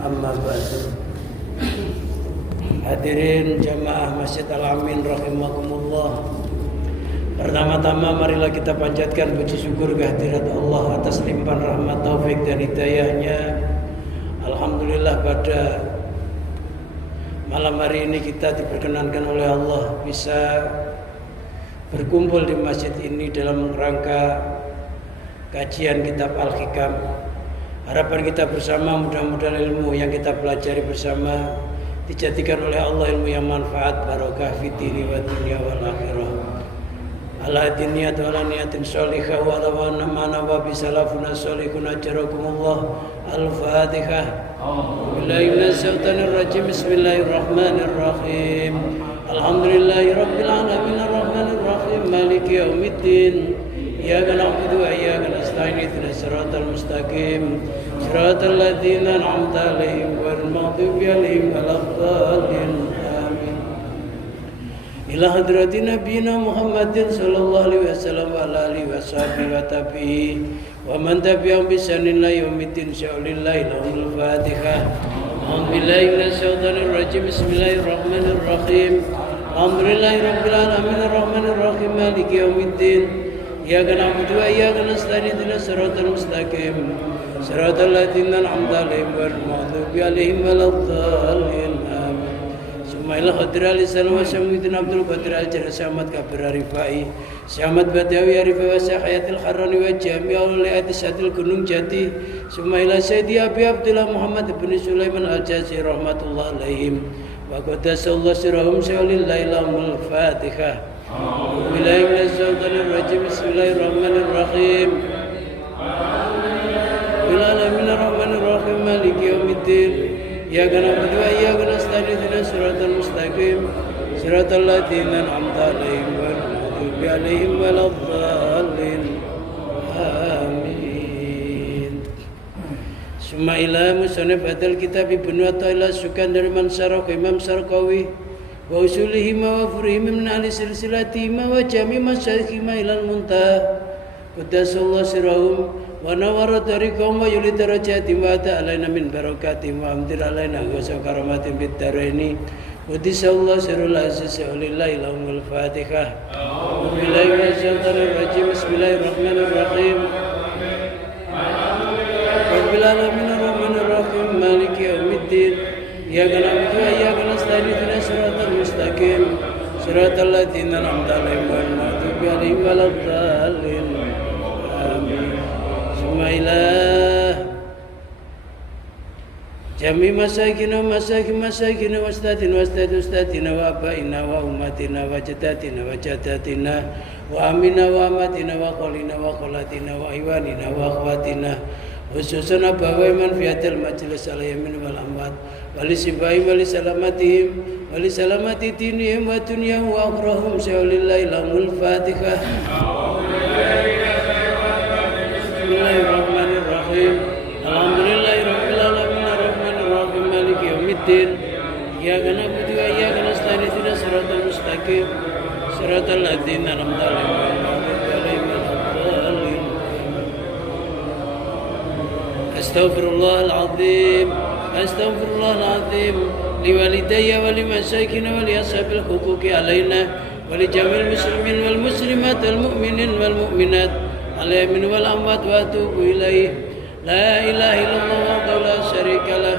Amma ba'du. Hadirin jamaah Masjid Al-Amin rahimakumullah. Pertama-tama marilah kita panjatkan puji syukur kehadirat Allah atas limpahan rahmat, taufik dan hidayahnya. Alhamdulillah pada malam hari ini kita diperkenankan oleh Allah bisa berkumpul di masjid ini dalam rangka kajian kitab Al-Hikam. Harapan kita bersama mudah-mudahan ilmu yang kita pelajari bersama dijadikan oleh Allah ilmu yang manfaat, barokah fi dini wa dunya wal akhirah. Ala diniyat wa ala niyatin sholihah wa ala nama wa bisalafuna sholihun ajarakumullah. Al-Fatihah. Billahi minash shaitanir rajim. Bismillahirrahmanirrahim. Alhamdulillahi rabbil alamin arrahmanir rahim maliki yaumiddin. Iyyaka na'budu wa iyyaka nasta'in ihdinas siratal mustaqim siratal ladzina an'amta 'alaihim ghairil maghdubi 'alaihim waladdallin amin. Ila hadrati nabiyina Muhammadin sallallahu alaihi wasallam wa ala alihi washabihi wa tabi'i wa man tabi'ahum bi ihsanin ila yaumiddin sya'lillahi lahumul fatihah. A'udzubillahi minasyaitonir rajim. Bismillahirrahmanirrahim. Alhamdulillahi rabbil alamin arrahmanir rahim maliki yaumiddin. Iyyaka na'budu wa iyyaka nasta'in ihdinas siratal mustaqim siratal ladzina an'amta 'alaihim ghairil maghdubi 'alaihim waladdallin amin. Sumaila hadra lisan wa syamidin Abdul Qadir Al-Jaras Ahmad Kabir Arifai Syahmad Badawi Arifai wa Syahayatil Harrani wa Jami'ul Li'atisatil Gunung Jati. Sumaila Sayyidi Abi Abdullah Muhammad bin Sulaiman Al-Jazi rahmatullah alaihim wa qaddasallahu sirahum sya'lillahi lahumul fatihah. Billahi minash shaitanir rajim. Bismillahirrahmanirrahim. Bil alamin arrahmanir rahim maliki yaumiddin. Iyyaka na'budu wa iyyaka nasta'in ihdinas siratal mustaqim siratal ladzina an'amta 'alaihim ghairil maghdubi 'alaihim waladdallin amin. Summa ila musannif hadal kitab Ibnu Athaillah Sukandar man syarah Imam Sarqawi wa usulihim wa furihim min ahli silsilatihim wa jami' masyayikhim ilal muntaha qaddasallahu sirahum wa nawara tariqahum wa yuli darajatihim wa ta'alaina min barakatihim wa amdir alaina wa karamatin bid daraini qaddasallahu sirul aziz lillahi lahumul fatihah. Billahi minash shaitanir rajim. Bismillahirrahmanirrahim. Rabbil alamin arrahmanir rahim maliki yaumiddin. Iyyaka na'budu wa iyyaka nasta'in ihdinas siratal mustaqim siratal ladzina an'amta 'alaihim ghairil maghdubi 'alaihim waladdallin amin. Summa ila jami masakin wa ustadina wa abaina wa ummatina wa jaddatina wa jaddatina wa amina wa amatina wa qalina wa qalatina wa iwanina wa akhwatina khususan abawai man fi hadal majlis al-yamin wal amwat walisibai walisalamatihim walisalamati dinihim wa dunyahum wa akhrahum sya'lillahi lahumul fatihah. Bismillahirrahmanirrahim. Alhamdulillahi rabbil alamin arrahmanir rahim maliki yaumiddin. Iyyaka na'budu wa iyyaka nasta'in ihdinas siratal mustaqim siratal ladzina an'amta 'alaihim ghairil maghdubi. Astaghfirullahaladzim. Astaghfirullahaladzim liwalidayya wa limasyayikhina wa liashabil huquqi alaina wa li jamil muslimin wal muslimat wal mu'minin wal mu'minat alaimin wal amwat wa atubu ilaih. La ilaha illallah wahdahu la syarika lah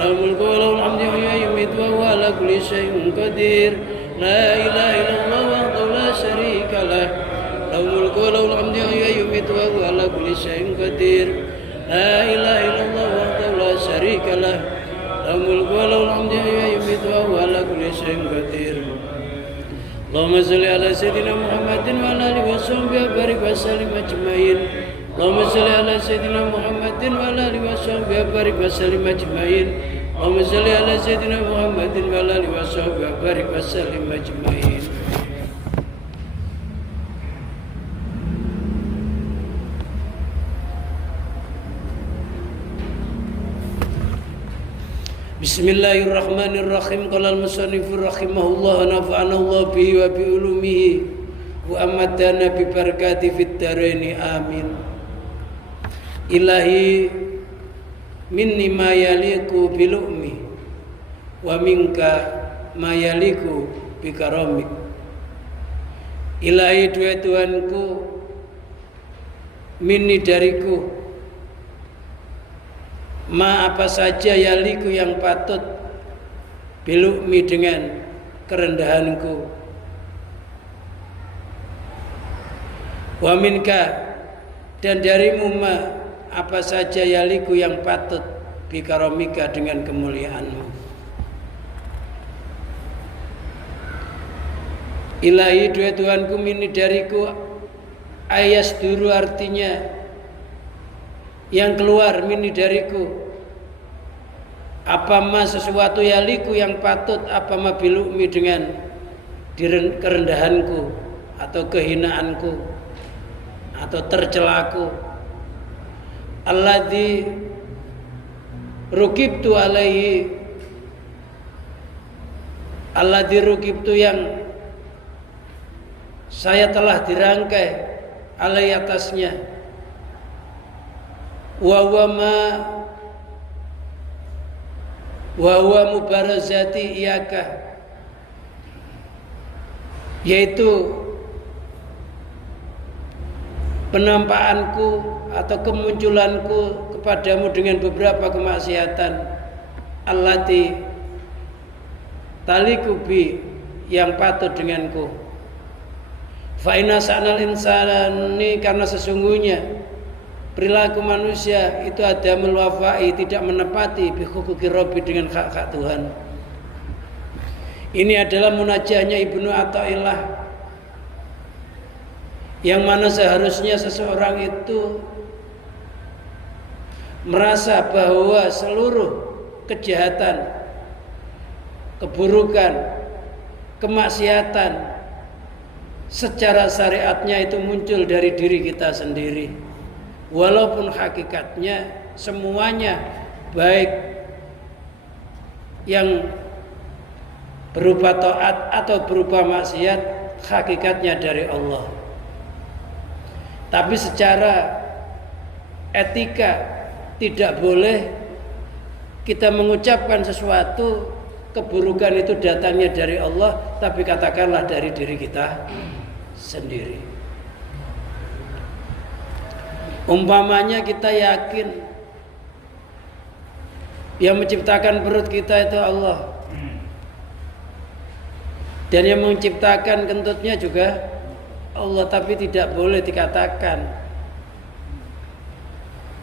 lahul mulku wa lahul hamdu wa yumiitu wa huwa ala kulli syai'in qadir. La ilaha illallah wahdahu la syarika lah lahul mulku wa lahul hamdu wa yumiitu wa huwa ala kulli syai'in qadir. La ilaha illallah wahdahu la syarika lah lahul mulku wa lahul hamdu wa yumiitu wa huwa ala kulli syai'in qadir. Allahumma shalli ala sayyidina Muhammadin wa ala alihi wa sahbihi wa barik wa sallim ajmain. Allahumma shalli ala sayyidina Muhammadin wa ala alihi wa sahbihi wa barik wa sallim ajmain. Allahumma shalli ala sayyidina Muhammadin wa ala alihi wa sahbihi wa barik wa sallim ajmain. Bismillahirrahmanirrahim. Qala al-musannifur rahimahullah nafa'ana Allah bihi wa bi ulumihi wa amadana bi barakati fid dharaini amin. Ilahi minni ma yaliku bilumi wa minka ma yaliku bikarami. Ilahi duhai Tuhanku, minni dariku, ma apa saja yaliku yang patut bilumi dengan kerendahanku, wa minka dan darimu ma apa saja yaliku yang patut bikaromika dengan kemuliaanmu. Ilahi duhai Tuhanku, minni dariku, ayas duru artinya yang keluar, minni dariku, apa ma sesuatu yaliku yang patut, apa ma bilumi dengan kerendahanku atau kehinaanku atau tercelaku. Alladzi rukibtu alaihi, alladzi rukibtu yang saya telah dirangkai alaihi atasnya, wa huwa mubarazati iyaka, yaitu penampakanku atau kemunculanku kepadamu dengan beberapa kemaksiatan, allati taliku bi yang patut denganku. Fa inna sa'nal insani, karena sesungguhnya perilaku manusia itu ada melwafai, tidak menepati bi huquqi rabbi dengan hak-hak Tuhan. Ini adalah munajahnya Ibnu Athaillah, yang mana seharusnya seseorang itu merasa bahwa seluruh kejahatan, keburukan, kemaksiatan secara syariatnya itu muncul dari diri kita sendiri, walaupun hakikatnya semuanya baik yang berupa taat atau berupa maksiat hakikatnya dari Allah. Tapi secara etika tidak boleh kita mengucapkan sesuatu keburukan itu datangnya dari Allah, tapi katakanlah dari diri kita sendiri. Umpamanya kita yakin yang menciptakan perut kita itu Allah, dan yang menciptakan kentutnya juga Allah, tapi tidak boleh dikatakan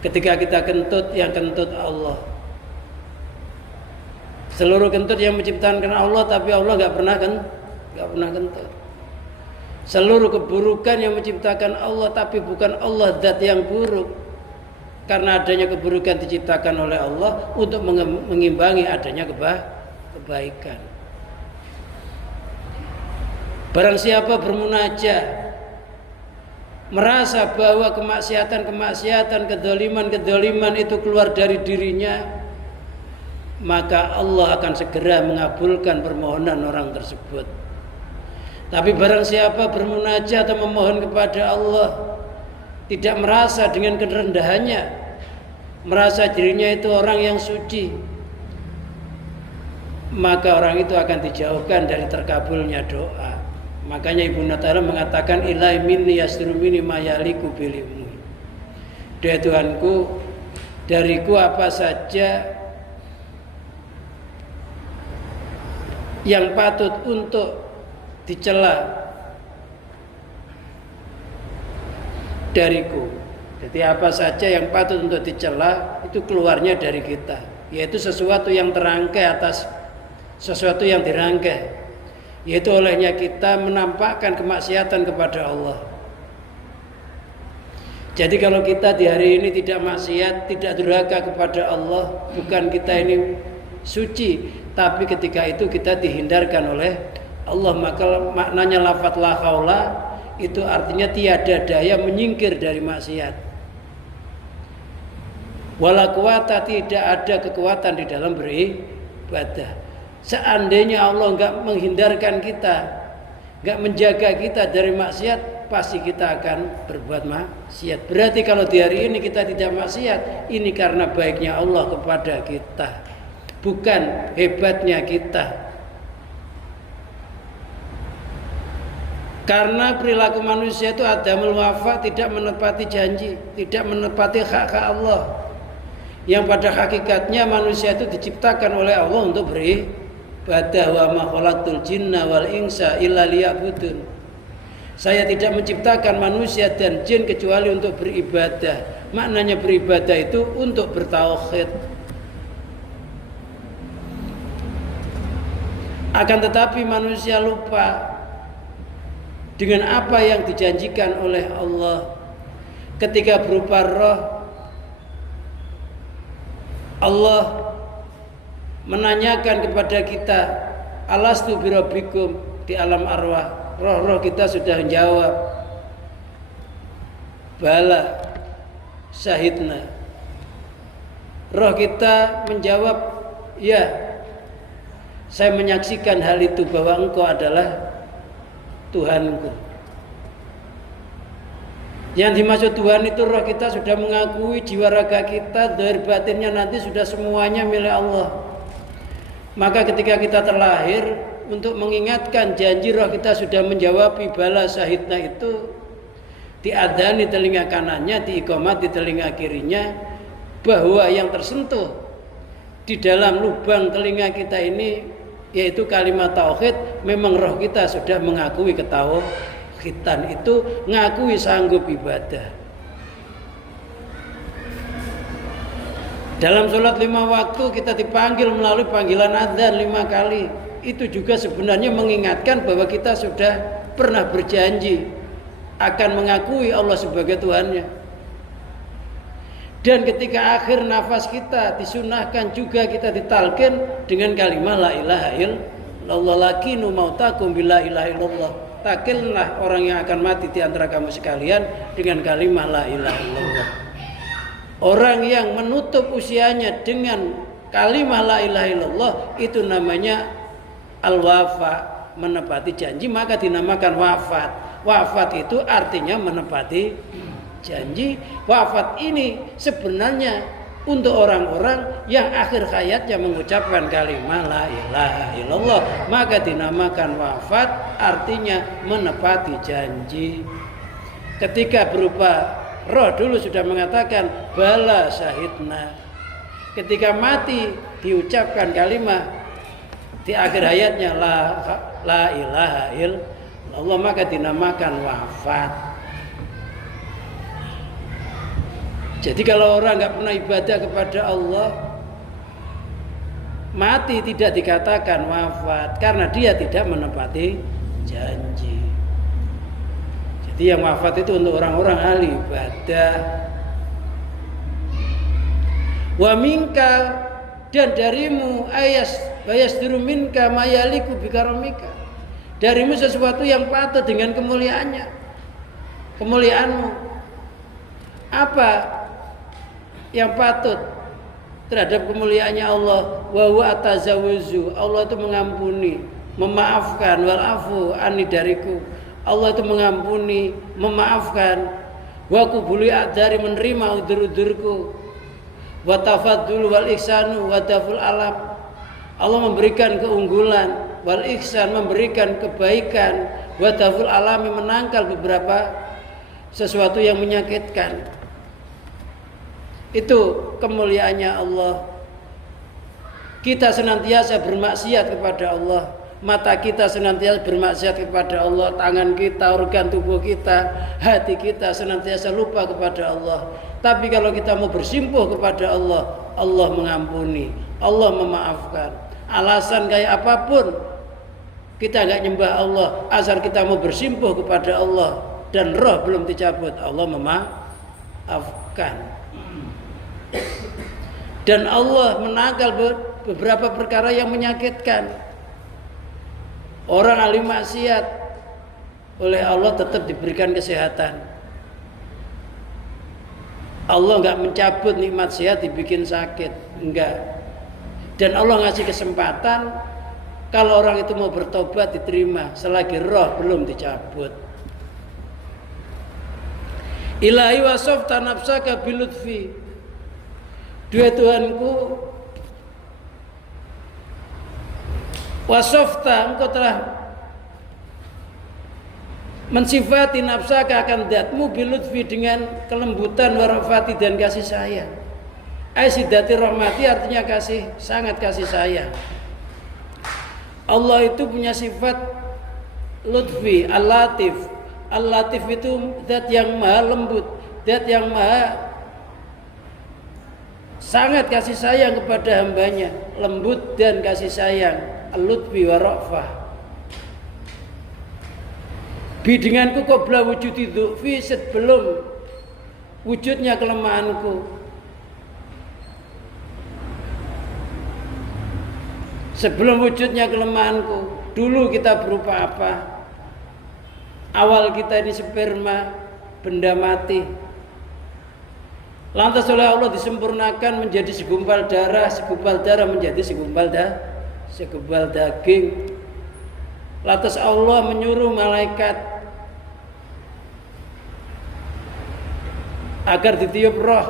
ketika kita kentut, yang kentut Allah. Seluruh kentut yang menciptakan Allah, tapi Allah nggak pernah kentut. Seluruh keburukan yang menciptakan Allah, tapi bukan Allah zat yang buruk. Karena adanya keburukan diciptakan oleh Allah untuk mengimbangi adanya kebaikan. Barang siapa bermunajat merasa bahwa kemaksiatan, kedoliman itu keluar dari dirinya, maka Allah akan segera mengabulkan permohonan orang tersebut. Tapi barang siapa bermunajat atau memohon kepada Allah tidak merasa dengan kerendahannya, merasa dirinya itu orang yang suci, maka orang itu akan dijauhkan dari terkabulnya doa. Makanya Ibnu Athaillah mengatakan, ilahi minni yasru minni ma yaliku bilimu. Dia Tuhanku, dariku apa saja yang patut untuk dicela dariku. Jadi apa saja yang patut untuk dicela itu keluarnya dari kita, yaitu sesuatu yang terangkai atas sesuatu yang dirangkai, yaitu olehnya kita menampakkan kemaksiatan kepada Allah. Jadi kalau kita di hari ini tidak maksiat, tidak durhaka kepada Allah, bukan kita ini suci, tapi ketika itu kita dihindarkan oleh Allah, maka maknanya lafaz la haula itu artinya tiada daya menyingkir dari maksiat. Wala quwata, tidak ada kekuatan di dalam beribadah. Seandainya Allah enggak menghindarkan kita, enggak menjaga kita dari maksiat, pasti kita akan berbuat maksiat. Berarti kalau di hari ini kita tidak maksiat, ini karena baiknya Allah kepada kita, bukan hebatnya kita. Karena perilaku manusia itu adamul wafa, tidak menepati janji, tidak menepati hak-hak Allah. Yang pada hakikatnya manusia itu diciptakan oleh Allah untuk beribadah. Wa ma khalaqtul jinna wal insa illa liya'budun. Saya tidak menciptakan manusia dan jin kecuali untuk beribadah. Maknanya beribadah itu untuk bertauhid. Akan tetapi manusia lupa dengan apa yang dijanjikan oleh Allah ketika berupa roh. Allah menanyakan kepada kita, alastu birabbikum, di alam arwah. Roh-roh kita sudah menjawab, bala syahidna. Roh kita menjawab, ya, saya menyaksikan hal itu bahwa engkau adalah Tuhanku. Yang dimaksud Tuhan itu roh kita sudah mengakui, jiwa raga kita, zahir batinnya nanti sudah semuanya milik Allah. Maka ketika kita terlahir, untuk mengingatkan janji roh kita sudah menjawab bala syahidna itu, diadzan di telinga kanannya, diiqamat di telinga kirinya, bahwa yang tersentuh di dalam lubang telinga kita ini yaitu kalimat tauhid. Memang roh kita sudah mengakui ketauhidan itu, ngakui sanggup ibadah. Dalam sholat 5 waktu kita dipanggil melalui panggilan adzan 5 kali. Itu juga sebenarnya mengingatkan bahwa kita sudah pernah berjanji akan mengakui Allah sebagai Tuhannya. Dan ketika akhir nafas kita disunahkan juga kita ditalqin dengan kalimat la ilaha illallah, lakinu mautakum bila ilaha illallah. Takillah orang yang akan mati di antara kamu sekalian dengan kalimat la ilaha illallah. Orang yang menutup usianya dengan kalimat la ilaha illallah itu namanya al-wafa, menepati janji, maka dinamakan wafat. Wafat itu artinya menepati janji. Wafat ini sebenarnya untuk orang-orang yang akhir hayatnya mengucapkan kalimat la ilaha illallah, maka dinamakan wafat, artinya menepati janji. Ketika berupa roh dulu sudah mengatakan bala syahidna. Ketika mati diucapkan kalimat di akhir hayatnya la ilaha illallah, maka dinamakan wafat. Jadi kalau orang nggak pernah ibadah kepada Allah, mati tidak dikatakan wafat karena dia tidak menepati janji. Jadi yang wafat itu untuk orang-orang ahli ibadah. Wa minka, dan darimu bayasdiru minka mayaliku bikaramika. Darimu sesuatu yang patut dengan kemuliaannya, kemuliaanmu. Apa yang patut terhadap kemuliaannya Allah? Wa huwa atazawuzu, Allah itu mengampuni, memaafkan, wal afu ani dariku. Allah itu mengampuni, memaafkan. Wa qubuli adzari, menerima udzur-udzurku. Wa tafaddul wal ihsanu wa daful alam. Allah memberikan keunggulan, wal ihsan memberikan kebaikan, wa daful alami menangkal beberapa sesuatu yang menyakitkan. Itu kemuliaannya Allah. Kita senantiasa bermaksiat kepada Allah. Mata kita senantiasa bermaksiat kepada Allah, tangan kita, organ tubuh kita, hati kita senantiasa lupa kepada Allah. Tapi kalau kita mau bersimpuh kepada Allah, Allah mengampuni, Allah memaafkan. Alasan kayak apapun kita nggak nyembah Allah, asal kita mau bersimpuh kepada Allah dan roh belum dicabut, Allah memaafkan. Dan Allah menangkal beberapa perkara yang menyakitkan. Orang ahli maksiat oleh Allah tetap diberikan kesehatan. Allah enggak mencabut nikmat sehat dibikin sakit, enggak. Dan Allah ngasih kesempatan kalau orang itu mau bertobat diterima selagi roh belum dicabut. Ilahi wasafta nafsaka bilutfi. Dua Tuhanku, wasafta, engkau telah mensifati nafsaka akan zatmu bilutfi dengan kelembutan, warafati dan kasih sayang. Aisidati rahmati artinya kasih, sangat kasih sayang. Allah itu punya sifat lutfi, al-latif. Al-latif itu zat yang maha lembut, zat yang maha sangat kasih sayang kepada hambanya, lembut dan kasih sayang. Al-lutfi wa ra'fah. Bidenganku qabla wujudi dhu'fi, sebelum wujudnya kelemahanku. Sebelum wujudnya kelemahanku, dulu kita berupa apa? Awal kita ini sperma, benda mati. Lantas oleh Allah disempurnakan menjadi segumpal darah menjadi segumpal daging. Lantas Allah menyuruh malaikat agar ditiup roh,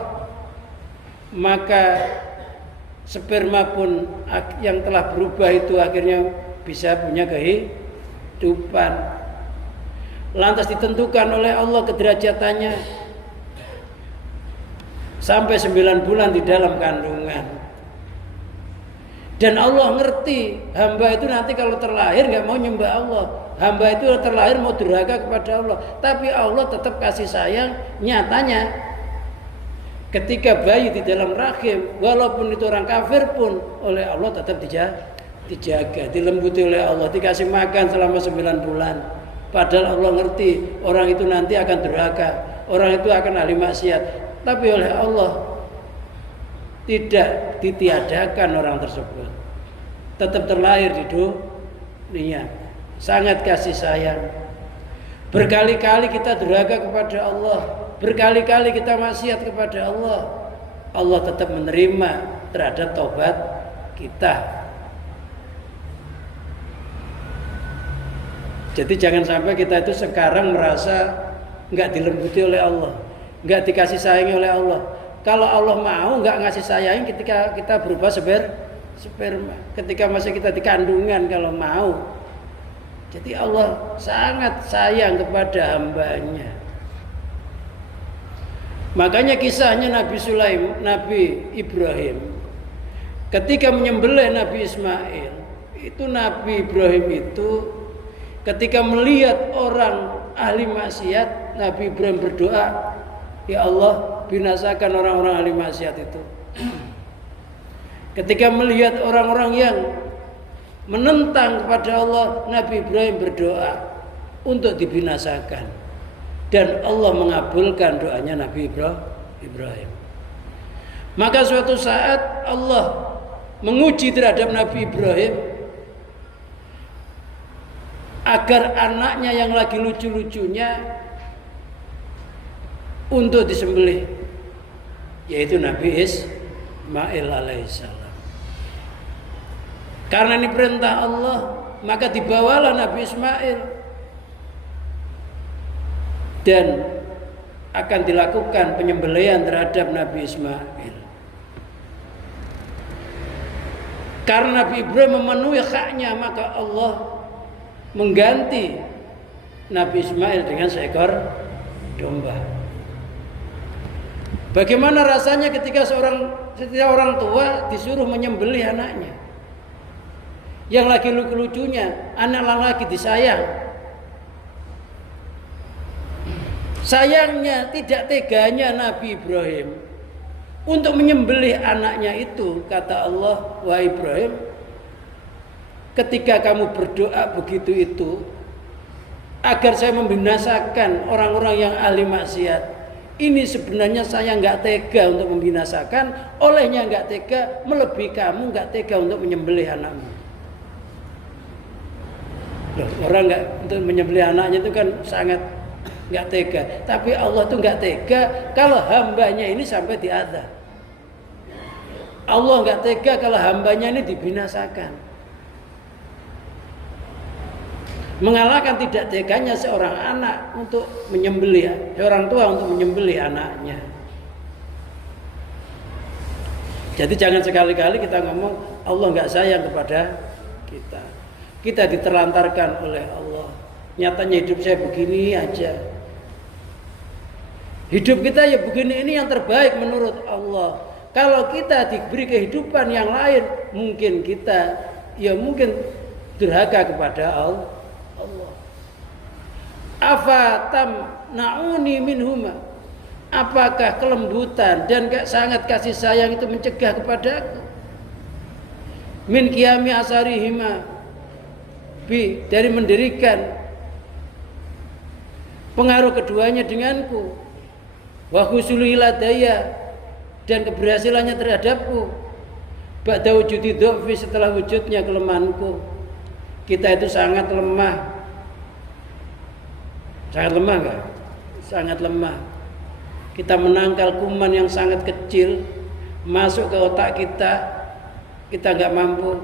maka sperma pun yang telah berubah itu akhirnya bisa punya kehidupan. Lantas ditentukan oleh Allah kederajatannya sampai 9 bulan di dalam kandungan. Dan Allah ngerti hamba itu nanti kalau terlahir gak mau nyembah Allah, hamba itu terlahir mau durhaka kepada Allah. Tapi Allah tetap kasih sayang. Nyatanya ketika bayi di dalam rahim, walaupun itu orang kafir pun oleh Allah tetap dijaga, dilembuti oleh Allah, dikasih makan selama 9 bulan. Padahal Allah ngerti orang itu nanti akan durhaka, orang itu akan ahli maksiat. Tapi oleh Allah tidak ditiadakan orang tersebut, tetap terlahir di dunia. Sangat kasih sayang. Berkali-kali kita durhaka kepada Allah, berkali-kali kita maksiat kepada Allah, Allah tetap menerima terhadap taubat kita. Jadi jangan sampai kita itu sekarang merasa nggak dilembuti oleh Allah, nggak dikasih sayangi oleh Allah. Kalau Allah mau nggak ngasih sayang ketika kita berubah sperma, ketika masih kita di kandungan kalau mau. Jadi Allah sangat sayang kepada hambanya. Makanya kisahnya Nabi Ibrahim ketika menyembelih Nabi Ismail, itu Nabi Ibrahim itu ketika melihat orang ahli maksiat, Nabi Ibrahim berdoa, ya Allah binasakan orang-orang ahli maksiat itu. Ketika melihat orang-orang yang menentang kepada Allah, Nabi Ibrahim berdoa untuk dibinasakan. Dan Allah mengabulkan doanya Nabi Ibrahim. Maka suatu saat Allah menguji terhadap Nabi Ibrahim agar anaknya yang lagi lucu-lucunya untuk disembelih, yaitu Nabi Ismail alaihissalam. Karena ini perintah Allah, maka dibawalah Nabi Ismail dan akan dilakukan penyembelihan terhadap Nabi Ismail. Karena Nabi Ibrahim memenuhi haknya, maka Allah mengganti Nabi Ismail dengan seekor domba. Bagaimana rasanya ketika setiap orang tua disuruh menyembelih anaknya yang lagi lucu-lucunya, anak laki disayang. Sayangnya tidak teganya Nabi Ibrahim untuk menyembelih anaknya itu. Kata Allah, wahai Ibrahim, ketika kamu berdoa begitu itu agar saya membinasakan orang-orang yang ahli maksiat, ini sebenarnya saya nggak tega untuk membinasakan, olehnya nggak tega, melebihi kamu nggak tega untuk menyembelih anakmu. Loh, orang nggak untuk menyembelih anaknya itu kan sangat nggak tega, tapi Allah tuh nggak tega kalau hambanya ini sampai diadab. Allah nggak tega kalau hambanya ini dibinasakan. mengalahkan tidak teganya seorang anak untuk menyembelih, seorang tua untuk menyembelih anaknya. Jadi jangan sekali-kali kita ngomong Allah nggak sayang kepada kita. Kita diterlantarkan oleh Allah. Nyatanya hidup saya begini aja. Hidup kita ya begini, ini yang terbaik menurut Allah. Kalau kita diberi kehidupan yang lain, mungkin kita ya mungkin durhaka kepada Allah. Afatam nauni minhuma. Apakah kelembutan dan sangat kasih sayang itu mencegah kepadaku? Min qiyami asarihima, dari mendirikan pengaruh keduanya denganku. Wa husuli ladaya, dan keberhasilannya terhadapku. Ba'da wujudi dha'fi, setelah wujudnya kelemahanku. Kita itu sangat lemah. Sangat lemah enggak? Sangat lemah. Kita menangkal kuman yang sangat kecil masuk ke otak kita, kita enggak mampu.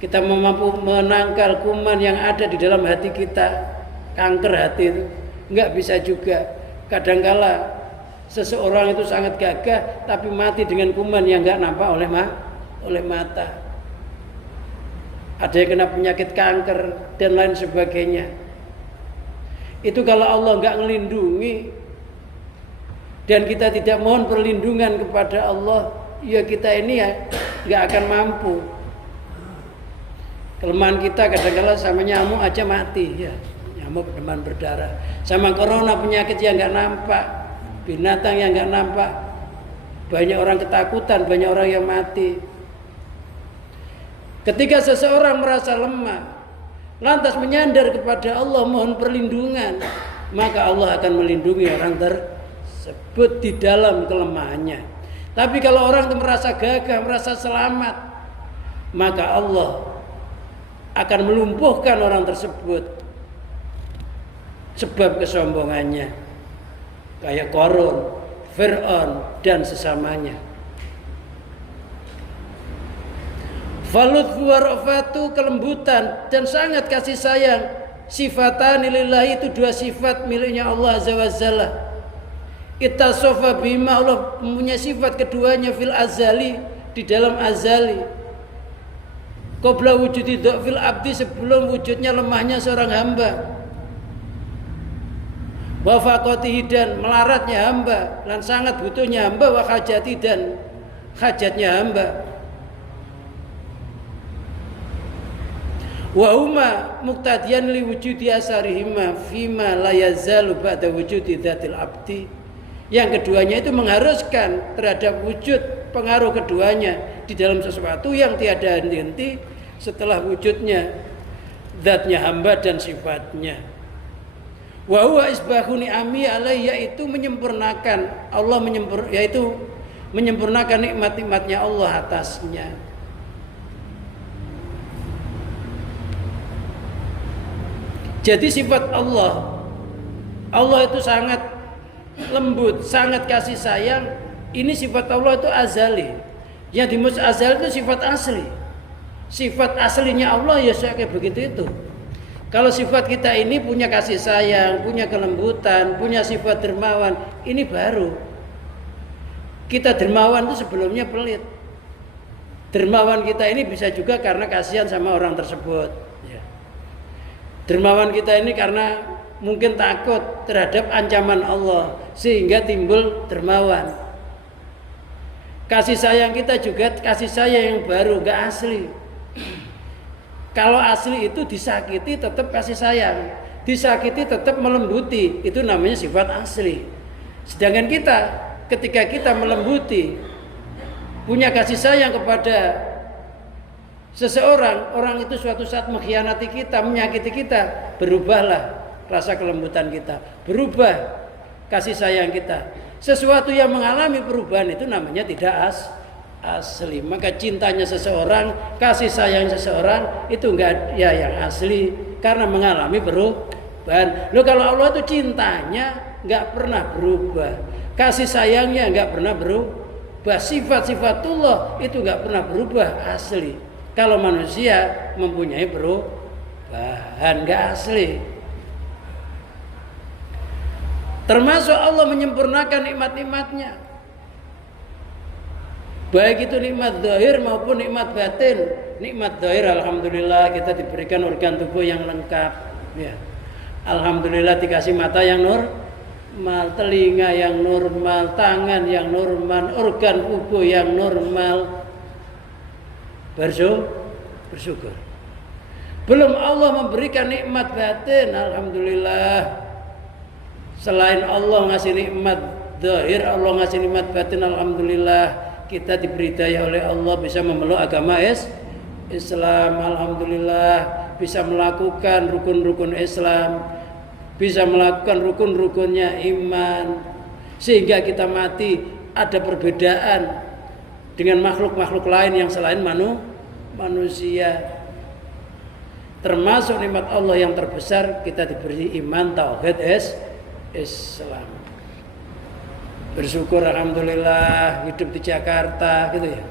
Kita mampu menangkal kuman yang ada di dalam hati kita, kanker hati itu enggak bisa juga. Kadangkala seseorang itu sangat gagah tapi mati dengan kuman yang enggak nampak oleh mata. Ada yang kena penyakit kanker dan lain sebagainya. Itu kalau Allah enggak ngelindungi dan kita tidak mohon perlindungan kepada Allah, ya kita ini ya enggak akan mampu. Kelemahan kita kadang-kadang sama nyamuk aja mati ya. Nyamuk demam berdarah. Sama corona, penyakit yang enggak nampak, binatang yang enggak nampak. Banyak orang ketakutan, banyak orang yang mati. Ketika seseorang merasa lemah, lantas menyandar kepada Allah mohon perlindungan, maka Allah akan melindungi orang tersebut di dalam kelemahannya. Tapi kalau orang itu merasa gagah, merasa selamat, maka Allah akan melumpuhkan orang tersebut sebab kesombongannya, kayak Qarun, Fir'aun dan sesamanya. Falutfu warafatu, kelembutan dan sangat kasih sayang, sifatani lillahi, itu dua sifat miliknya Allah Azza wa Jalla. Ittasofa bima, Allah mempunyai sifat keduanya fil azali, di dalam azali. Qabla wujudi dha'fil abdi, sebelum wujudnya lemahnya seorang hamba. Wa faqatihi, dan melaratnya hamba, dan sangat butuhnya hamba. Wa hajati, dan hajatnya hamba. Wa huma muqtadiyan li wujudi asarihima fima la yazalu ba'da wujudi dzatil abdi. Yang keduanya itu mengharuskan terhadap wujud pengaruh keduanya di dalam sesuatu yang tiada henti setelah wujudnya zatnya hamba dan sifatnya. Wa huwa isbahu ni'ami alaihi, yaitu menyempurnakan Allah yaitu menyempurnakan nikmat-nikmatnya Allah atasnya. Jadi sifat Allah itu sangat lembut, sangat kasih sayang. Ini sifat Allah itu azali. Yang dimaksud azali itu sifat asli. Sifat aslinya Allah ya kayak begitu itu. Kalau sifat kita ini punya kasih sayang, punya kelembutan, punya sifat dermawan, ini baru. Kita dermawan itu sebelumnya pelit. Dermawan kita ini bisa juga karena kasihan sama orang tersebut. Dermawan kita ini karena mungkin takut terhadap ancaman Allah sehingga timbul dermawan. Kasih sayang kita juga kasih sayang yang baru, gak asli. Kalau asli itu disakiti tetap kasih sayang, disakiti tetap melembuti, itu namanya sifat asli. Sedangkan kita ketika kita melembuti, punya kasih sayang kepada seseorang, orang itu suatu saat mengkhianati kita, menyakiti kita, berubahlah rasa kelembutan kita, berubah kasih sayang kita. Sesuatu yang mengalami perubahan itu namanya tidak asli. Maka cintanya seseorang, kasih sayang seseorang itu enggak ya yang asli karena mengalami perubahan. Loh, kalau Allah itu cintanya enggak pernah berubah, kasih sayangnya enggak pernah berubah, sifat-sifatullah itu enggak pernah berubah asli. Kalau manusia mempunyai bahan, nggak asli. Termasuk Allah menyempurnakan nikmat-nikmatnya, baik itu nikmat zahir maupun nikmat batin. Nikmat zahir, alhamdulillah kita diberikan organ tubuh yang lengkap, ya. Alhamdulillah dikasih mata yang normal, telinga yang normal, tangan yang normal, organ tubuh yang normal. Bersyukur. Belum Allah memberikan nikmat batin, alhamdulillah. Selain Allah ngasih nikmat zahir, Allah ngasih nikmat batin, alhamdulillah. Kita diberi daya oleh Allah bisa memeluk agama Islam, alhamdulillah. Bisa melakukan rukun-rukun Islam, bisa melakukan rukun-rukunnya iman, sehingga kita mati ada perbedaan dengan makhluk-makhluk lain yang selain manusia. Termasuk nikmat Allah yang terbesar, kita diberi iman, tauhid, Islam. Bersyukur alhamdulillah hidup di Jakarta gitu ya.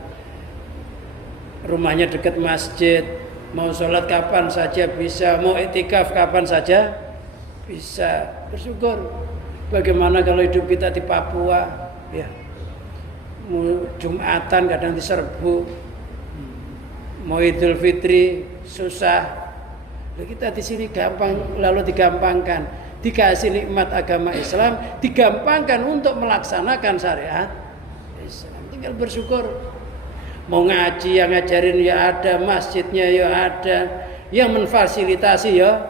Rumahnya dekat masjid, mau sholat kapan saja bisa, mau iktikaf kapan saja bisa. Bersyukur. Bagaimana kalau hidup kita di Papua, ya. Jumatan kadang diserbu, mau Idul Fitri susah. Kita di sini gampang, lalu digampangkan, dikasih nikmat agama Islam, digampangkan untuk melaksanakan syariat Islam. Tinggal bersyukur. Mau ngaji yang ngajarin ya ada, masjidnya ya ada, yang memfasilitasi ya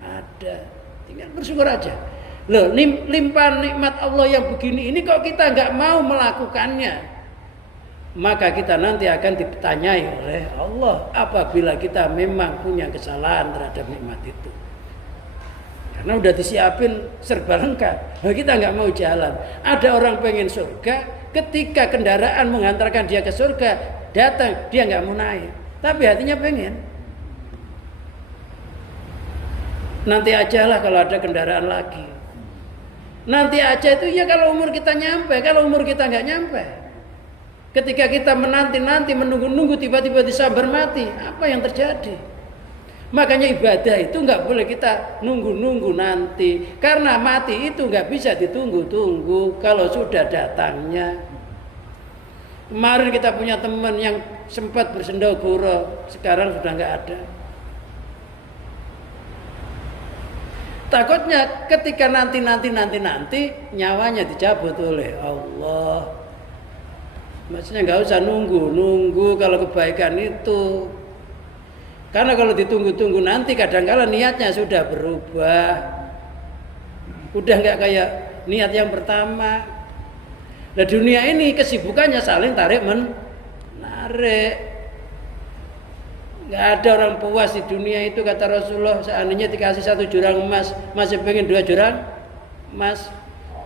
ada. Tinggal bersyukur aja. Loh, limpahan nikmat Allah yang begini ini kok kita nggak mau melakukannya, maka kita nanti akan ditanyai oleh Allah apabila kita memang punya kesalahan terhadap nikmat itu. Karena udah disiapin serba lengkap, nah, kita nggak mau jalan. Ada orang pengen surga, ketika kendaraan menghantarkan dia ke surga datang, dia nggak mau naik, tapi hatinya pengen. Nanti aja lah kalau ada kendaraan lagi. Nanti aja itu ya kalau umur kita nyampe, kalau umur kita nggak nyampe. Ketika kita menanti-nanti, menunggu-nunggu, tiba-tiba disambar mati, apa yang terjadi? Makanya ibadah itu nggak boleh kita nunggu-nunggu nanti, karena mati itu nggak bisa ditunggu-tunggu kalau sudah datangnya. Kemarin kita punya teman yang sempat bersendagura, sekarang sudah nggak ada. Takutnya ketika nanti nyawanya dicabut oleh Allah. Maksudnya nggak usah nunggu kalau kebaikan itu. Karena kalau ditunggu-tunggu nanti kadang-kala niatnya sudah berubah. Udah nggak kayak niat yang pertama. Nah dunia ini kesibukannya saling tarik menarik. Nggak ada orang puas di dunia itu, kata Rasulullah. Seandainya dikasih 1 jurang emas, masih pengen 2 jurang emas,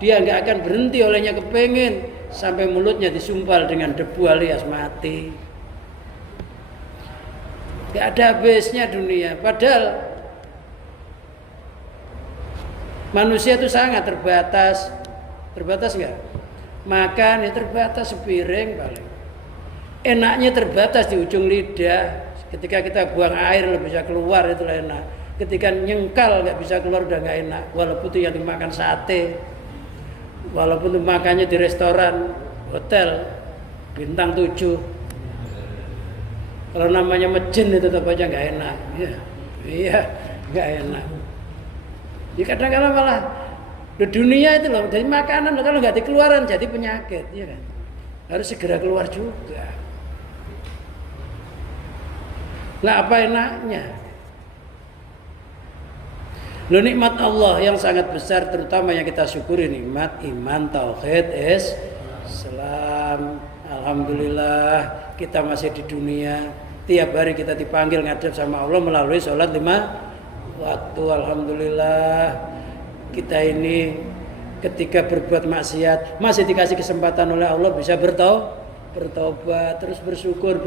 dia nggak akan berhenti olehnya kepengen sampai mulutnya disumpal dengan debu alias mati. Nggak ada habisnya dunia. Padahal manusia itu sangat terbatas. Terbatas nggak? Makan ya terbatas sepiring paling. Enaknya terbatas di ujung lidah. Ketika kita buang air lebih bisa keluar itu enak. Ketika nyengkal nggak bisa keluar udah nggak enak. Walaupun itu yang dimakan sate, walaupun itu makannya di restoran, hotel bintang 7. Kalau namanya mejin itu tetap aja nggak enak. Iya nggak enak. Ya kadang-kadang malah di dunia itu loh, jadi makanan kalau nggak dikeluaran jadi penyakit, ya kan? Harus segera keluar juga. Nah apa enaknya? Loh nikmat Allah yang sangat besar, terutama yang kita syukuri nikmat iman, tauhid, Islam. Alhamdulillah kita masih di dunia. Tiap hari kita dipanggil ngadep sama Allah melalui sholat 5 waktu. Alhamdulillah kita ini ketika berbuat maksiat masih dikasih kesempatan oleh Allah bisa bertobat, terus bersyukur.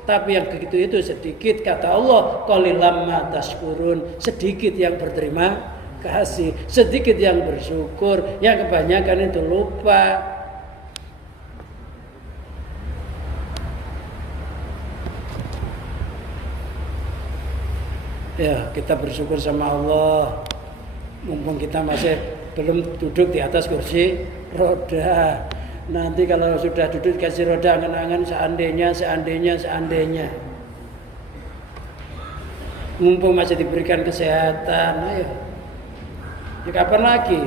Tapi yang begitu itu sedikit, kata Allah, qalilam ma tashkurun, sedikit yang berterima kasih, sedikit yang bersyukur, yang kebanyakan itu lupa. Ya, kita bersyukur sama Allah. Mumpung kita masih belum duduk di atas kursi roda. Nanti kalau sudah duduk di kursi roda, angan-angan seandainya. Mumpung masih diberikan kesehatan, ayo. Ya kapan lagi?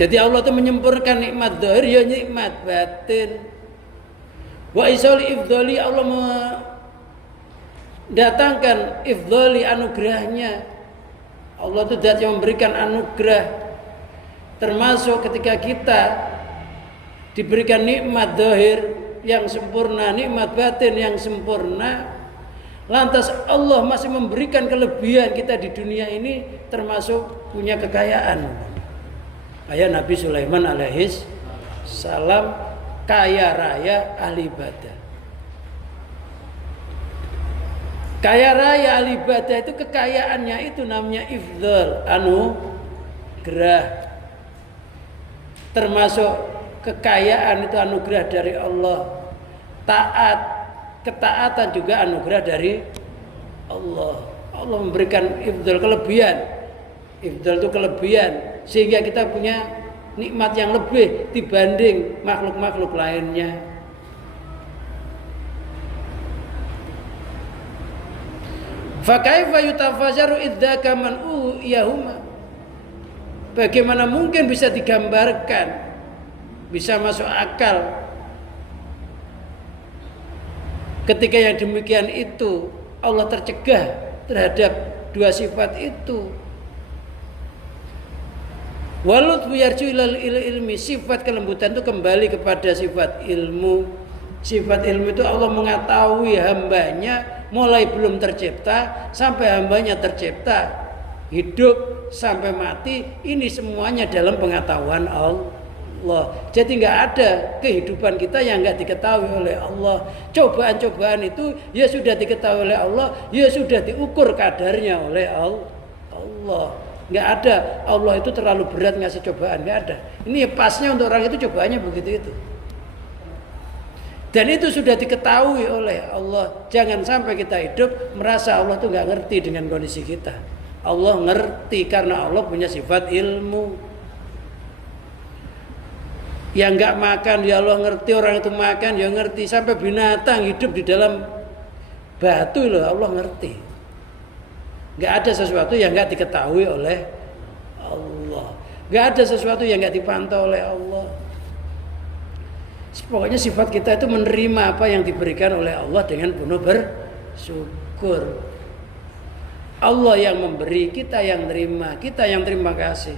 Jadi Allah itu menyempurnakan nikmat zahir ya nikmat batin. Wa isali ifdali, Allah mendatangkan ifdali anugerahnya. Allah itu zat yang memberikan anugerah. Termasuk ketika kita diberikan nikmat zahir yang sempurna, nikmat batin yang sempurna, lantas Allah masih memberikan kelebihan kita di dunia ini, termasuk punya kekayaan. Ayat Nabi Sulaiman alaihis salam kaya raya ahli ibadah. Kaya raya ahli ibadah itu kekayaannya itu namanya ifdal, anugerah. Termasuk kekayaan itu anugerah dari Allah. Ketaatan juga anugerah dari Allah. Allah memberikan ifdal, kelebihan. Ifdal itu kelebihan, sehingga kita punya nikmat yang lebih dibanding makhluk-makhluk lainnya. Fa kaifa yutafajaru idzaka man uyahuma. Bagaimana mungkin bisa digambarkan, bisa masuk akal ketika yang demikian itu Allah tercegah terhadap dua sifat itu. Walut yarju ilal ilmi, sifat kelembutan itu kembali kepada sifat ilmu. Sifat ilmu itu Allah mengetahui hambanya mulai belum tercipta sampai hambanya tercipta, hidup sampai mati, ini semuanya dalam pengetahuan Allah. Jadi nggak ada kehidupan kita yang nggak diketahui oleh Allah. Cobaan-cobaan itu ya sudah diketahui oleh Allah, ya sudah diukur kadarnya oleh Allah. Nggak ada Allah itu terlalu berat ngasih cobaan, nggak ada. Ini pasnya untuk orang itu cobaannya begitu itu. Dan itu sudah diketahui oleh Allah. Jangan sampai kita hidup merasa Allah itu nggak ngerti dengan kondisi kita. Allah ngerti karena Allah punya sifat ilmu. Yang nggak makan ya Allah ngerti, orang itu makan ya ngerti, sampai binatang hidup di dalam batu loh Allah ngerti. Gak ada sesuatu yang gak diketahui oleh Allah. Gak ada sesuatu yang gak dipantau oleh Allah. Pokoknya sifat kita itu menerima apa yang diberikan oleh Allah dengan penuh bersyukur. Allah yang memberi, kita yang terima, kita yang terima kasih.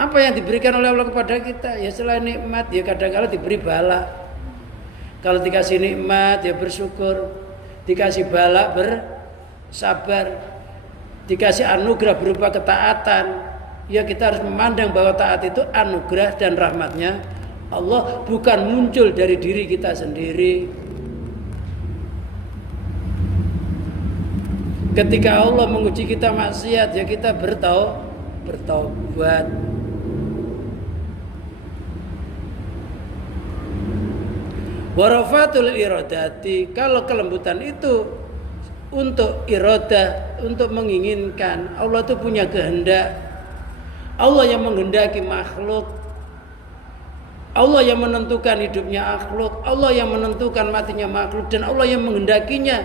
Apa yang diberikan oleh Allah kepada kita? Ya selain nikmat, ya kadang-kadang diberi bala. Kalau dikasih nikmat ya bersyukur, dikasih bala bersabar. Dikasih anugerah berupa ketaatan, ya kita harus memandang bahwa taat itu anugerah dan rahmatnya Allah, bukan muncul dari diri kita sendiri. Ketika Allah menguji kita maksiat, ya kita bertaubat. Warafatul iradati, kalau kelembutan itu untuk iradah, untuk menginginkan. Allah itu punya kehendak. Allah yang menghendaki makhluk. Allah yang menentukan hidupnya makhluk. Allah yang menentukan matinya makhluk. Dan Allah yang menghendakinya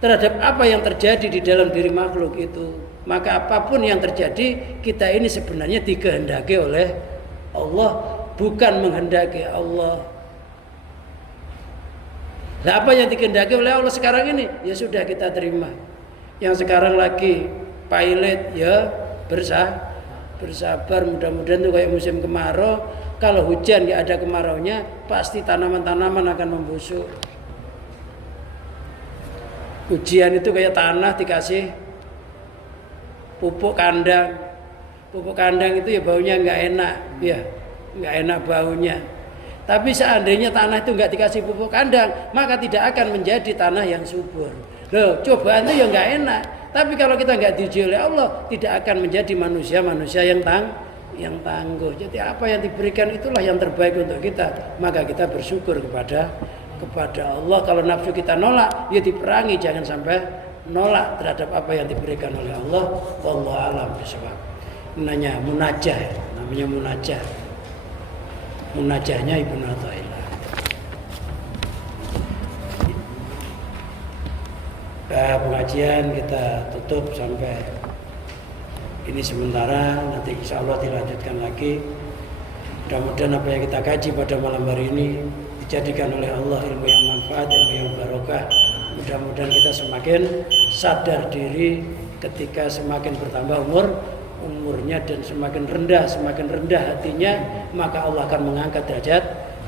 terhadap apa yang terjadi di dalam diri makhluk itu. Maka apapun yang terjadi, kita ini sebenarnya dikehendaki oleh Allah, bukan menghendaki Allah. Nah, apa yang dikehendaki oleh Allah sekarang ini ya sudah kita terima. Yang sekarang lagi pilot ya bersabar, mudah-mudahan tuh kayak musim kemarau. Kalau hujan nggak ada kemaraunya, pasti tanaman-tanaman akan membusuk. Ujian itu kayak tanah dikasih pupuk kandang. Pupuk kandang itu ya baunya nggak enak, ya nggak enak baunya. Tapi seandainya tanah itu nggak dikasih pupuk kandang, maka tidak akan menjadi tanah yang subur. Loh, cobaan itu ya nggak enak. Tapi kalau kita nggak diuji oleh Allah, tidak akan menjadi manusia yang yang tangguh. Jadi apa yang diberikan itulah yang terbaik untuk kita. Maka kita bersyukur kepada Allah. Kalau nafsu kita nolak, ya diperangi, jangan sampai nolak terhadap apa yang diberikan oleh Allah. Wallahu a'lam bishawab. Namanya munajah, namanya munajah. Munajahnya Ibnu Athaillah. Pengajian kita tutup sampai ini sementara, nanti insya Allah dilanjutkan lagi. Mudah-mudahan apa yang kita kaji pada malam hari ini dijadikan oleh Allah ilmu yang manfaat, ilmu yang barokah. Mudah-mudahan kita semakin sadar diri ketika semakin bertambah umurnya dan semakin rendah hatinya, maka Allah akan mengangkat derajat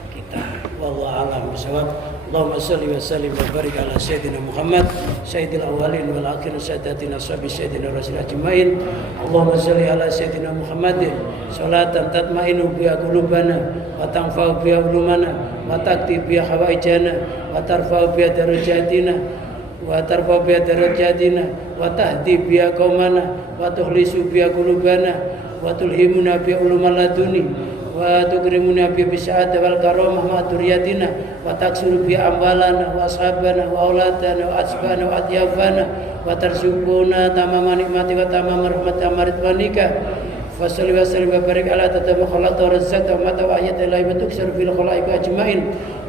kita. Wallahu a'lam bishawab. Allahumma shalli wa sallim wa barik ala sayyidina Muhammad sayyidil awwalin wal akhirin sayyidina ashabi sayyidina rasul ajmain. Allahumma shalli ala sayyidina Muhammadin salatan tatmainu biha qulubana wa tanfa'u biha ulumana wa taqti biha hawaijana wa tarfa'u biha darajatina wa tarfa'u biha darajatina wa tahdi biha qaumana wa tuhlisu biha qulubana wa tulhimuna biha ulumal laduni wa tukrimuna bi bisya'ati wal karamah ma duriyatina wa taksuru bi amwalana wa ashabana wa auladana wa asbana wa adyafana wa tarsukuna tamama nikmati wa tamama rahmati amaritwanika wa salli wa sallim wa barik ala tatama khalaqta wa razzaqta wa mata wa ayata ilahi wa tuksir fil khalaiq ajmain.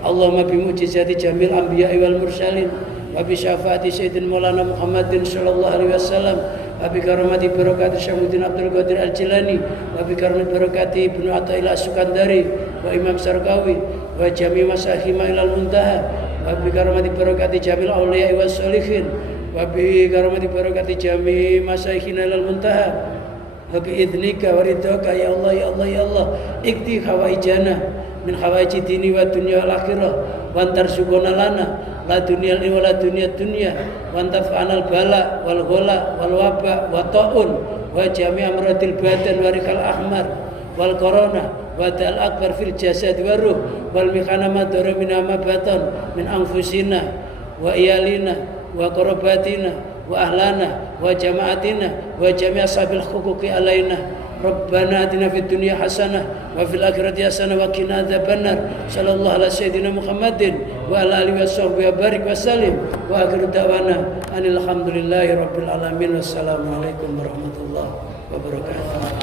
Allahumma bi mu'jizati jamil anbiya'i wal mursalin wa bi syafaati sayyidina maulana Muhammadin sallallahu alaihi wasallam wa bi karamati barakati Syamsuddin Abdul Qadir Al-Jilani wa bi karamati barakati Ibnu Athaillah As-Sukandari wa Imam Sarqawi wa jami' masyayikh ilal muntaha wa bi karamati barakati jamil auliya was sholihin wa bi karamati barakati jami' masyayikh ilal muntaha wa bi idnika wa ridhaka ya Allah ya Allah ya Allah ikti hawaijana min hawaiji dini wa dunya wal akhirah wa antarsukuna lana la dunia wa la dunia wa antafa'anal bala wal ghala wal waba wa ta'un wa jami' amradil badan wa rikal ahmar wal corona wa dal akbar fil jasad wa ruh wal mikhana madara min ama batan min anfusina wa iyalina wa qarabatina wa ahlana wa jama'atina wa jami' ashabil huquqi alaina. Rabbana atina fid dunya hasanah wa fil akhirati hasanah wa qina adzabannar. Sallallahu ala sayyidina Muhammadin wa ala alihi washabbihi wa barik wa sallim wa akhiru da'wana alhamdulillahi rabbil alamin. Wassalamu alaikum warahmatullahi wabarakatuh.